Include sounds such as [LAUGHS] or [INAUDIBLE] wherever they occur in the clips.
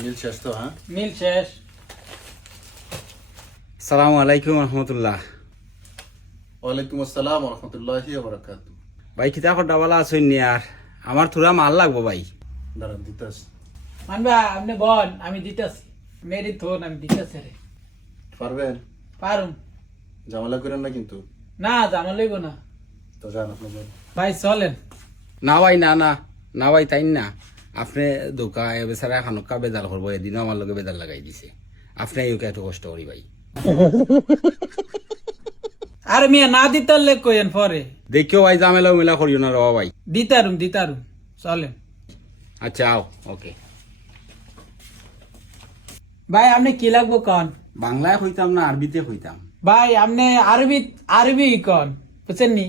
মিল শেষ তো হ্যাঁ? মিল শেষ। সালাম আলাইকুম রহমতুল্লাহ। ওয়ালাইকুম আসসালাম রহমতুল্লাহি বরকাত ভাই কিতা কটাবালা আছেন নি আর? আমার থোড়া মাল লাগবো ভাই। দাঁড়ান দিতাস মানবা আপনি বল আমি দিতেছি। মেরি থোন আমি দিতেছি রে। পারবেন? পারুম। ঝামেলা করেন না কিন্তু। না জামা লইব না। তো যান আপনি ভাই চলেন। না ভাই না না। না ভাই তাই না? আপনি দোকা এ বেচারা খানকা বেজাল করব এদিনও আমার লগে বেজাল লাগাই দিছে। আপনি ইউকে এত কষ্ট করি ভাই আর মিয়া না দিতারলে কইেন পরে দেখিও ভাই জামেলা মেলা করিও না রবা ভাই দিতারুম দিতারুম চলেন আচ্ছা আও ওকে ভাই আপনি কি লাগবো কন? বাংলায় হইতাম না আরবিতে হইতাম? ভাই আপনি আরবি আরবি কন বুঝছেন নি?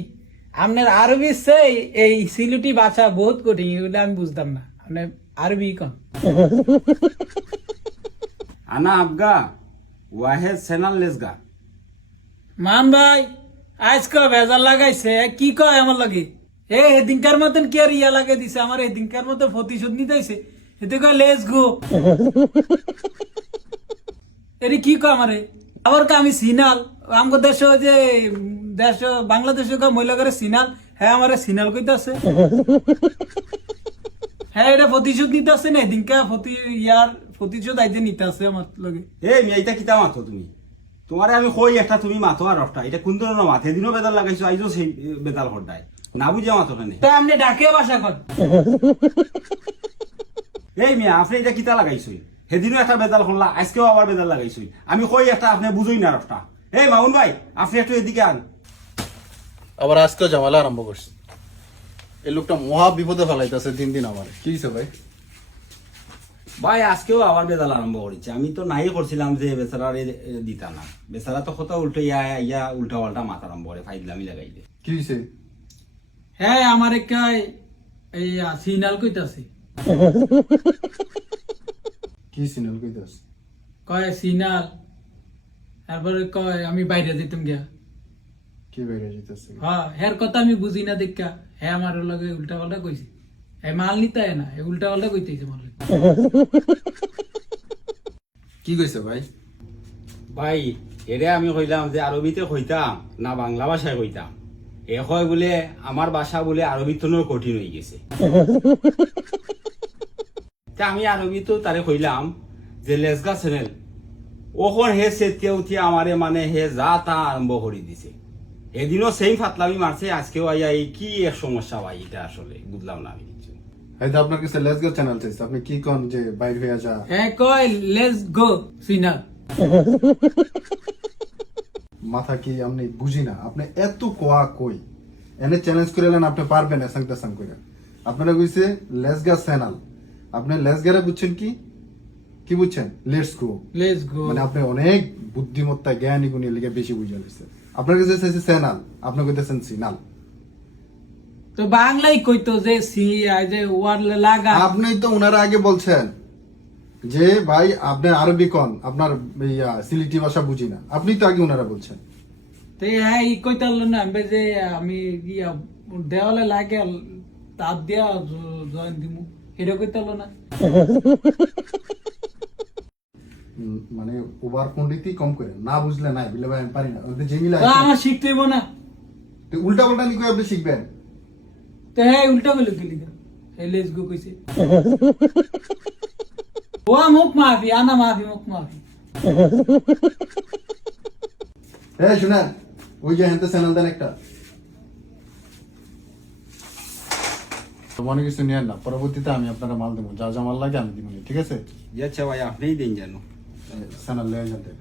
আপনার আরবি সে এই সিলুটি বাছা বহুত কঠিন এগুলো আমি বুঝতাম না। আপনি আরবি কন। আনা আবগা ওয়াহেদ সেনাল লেসগা। মান ভাই আজকে ভেজাল লাগাইছে কি কয় আমার লাগে? এ হেদিনকার মতন কি আর ইয়া লাগাই দিছে? আমার হেদিনকার মতন প্রতিশোধ নিতেছে এতে কয় লেস গো। এরি কি কয় আমারে? আবার কা আমি সিনাল। আমগো দেশ যে দেশ বাংলাদেশে কা মহিলা করে সিনাল। হ্যাঁ আমারে সিনাল কইতাছে। প্রতিশোধ নিতেছে না? এদিনকা প্রতি ইয়ার প্রতিশোধ আইতে নিতেছে আমার লগে। এ মিয়া এটা কিতা মাতো তুমি? তোমারে আমি কই একটা তুমি মাতো আর একটা এটা কোন ধরনের মাথে দিনও বেদাল লাগাইছো আইজো সেই বেদাল হড্ডায়। না বুঝে মাতো কেন? তা আপনি ডাকে বাসা কর [LAUGHS] এই মিয়া আপনি এটা কিতা লাগাইছই? সেদিনও একটা বেদাল শুনলা আজকেও আবার বেদাল লাগাইছই। আমি কই একটা আপনি বুঝই না একটা এই মামুন ভাই আপনি একটু এদিকে আন। আবার আজকেও ঝামেলা আরম্ভ করছে। এই লোকটা মহা বিপদে ফেলাইতেছে দিন দিন আমার। কি হয়েছে ভাই? ভাই আজকেও আবার বেদাল আরম্ভ করেছে। আমি তো নাই করছিলাম যে বেচারার দিতা না। বেচারা তো কত উল্টো ইয়া ইয়া উল্টা পাল্টা মাথা আরম্ভ করে ফাইদলামি লাগাই দে। কি হয়েছে হ্যাঁ আমার একাই এই সিনাল কইতাছে। কি সিনাল কইতাস কয় সিনাল তারপরে কয় আমি বাইরে যেতাম গিয়া। কি বাইরে যেতেছে হ্যাঁ হ্যার কথা আমি বুঝি না দেখা। হ্যাঁ আমার লগে উল্টা পাল্টা কইছে। হ্যাঁ মাল নিতে না এ উল্টা পাল্টা কইতেছে লগে। কি কইছে ভাই? ভাই এরে আমি কইলাম যে আরবিতে কইতাম না বাংলা ভাষায় কইতাম। এ কয় বলে আমার ভাষা বলে আরবি তো কঠিন হয়ে গেছে। তা আমি আরবি তো তারে কইলাম যে লেসগা চ্যানেল। ওখন হে সেতিয়া উঠিয়া আমারে মানে হে যা তা আরম্ভ করে দিছে। এদিনও সেই ফাতলামি মারছে আজকেও আইয়া এই কি এক সমস্যা ভাই এটা আসলে? বুঝলাম না আমি কিছু। এই আপনার কাছে লেসগো চ্যানেল চাইছে আপনি কি কোন যে বাইরে হয়ে যা? হ্যাঁ লেটস গো সিনাল মাথা কি আপনি বুঝি না? আপনি এত কোয়া কই? এনে চ্যালেঞ্জ করে এলেন আপনি পারবেন এসাং তেসাং করে। আপনারা কইছে লেসগা চ্যানেল আপনি লেসগারে বুঝছেন কি? কি বুঝছেন? লেটস গো লেটস গো মানে আপনি অনেক বুদ্ধিমত্তা জ্ঞানী গুণী লিগে বেশি বুঝে গেছে আপনার কাছে চাইছে চ্যানেল আপনি কইতেছেন সিনাল। তো বাংলাই কইতো যে সি আই যে ওয়ার লাগা। আপনি তো ওনারা আগে বলছেন যে ভাই আপনি আরবি কন আপনার ইয়া সিলিটি ভাষা বুঝি না। আপনি তো আগে ওনারা বলছেন। তো হ্যাঁ ই কইতাল না আমি যে আমি ইয়া দেওয়ালে লাগে তার দিয়া জয়েন দিমু। এটা কইতাল না। [LAUGHS] মানে ওভার পন্ডিতই কম করে। না বুঝলে নাই বুঝলে ভাই আমি পারি না। ওদের যে মিলে তো আমার শিখতে হইব না। উল্টা পাল্টা নিয়ে আপনি শিখবেন। তো হ্যাঁ উল্টা কইলো গেলি গা এই লেটস গো কইছে। ও মুখ মাফি আনা মাফি মুখ মাফি। হ্যাঁ শুনেন ওই যে হেনতে চ্যানেল দেন একটা। মনে কিছু নিয়েন না পরবর্তীতে আমি আপনারা মাল দেবো। যা যা মাল লাগে আমি দিব ঠিক আছে? আচ্ছা ভাই আপনিই দিন জানো চ্যানেল লেগে যাতে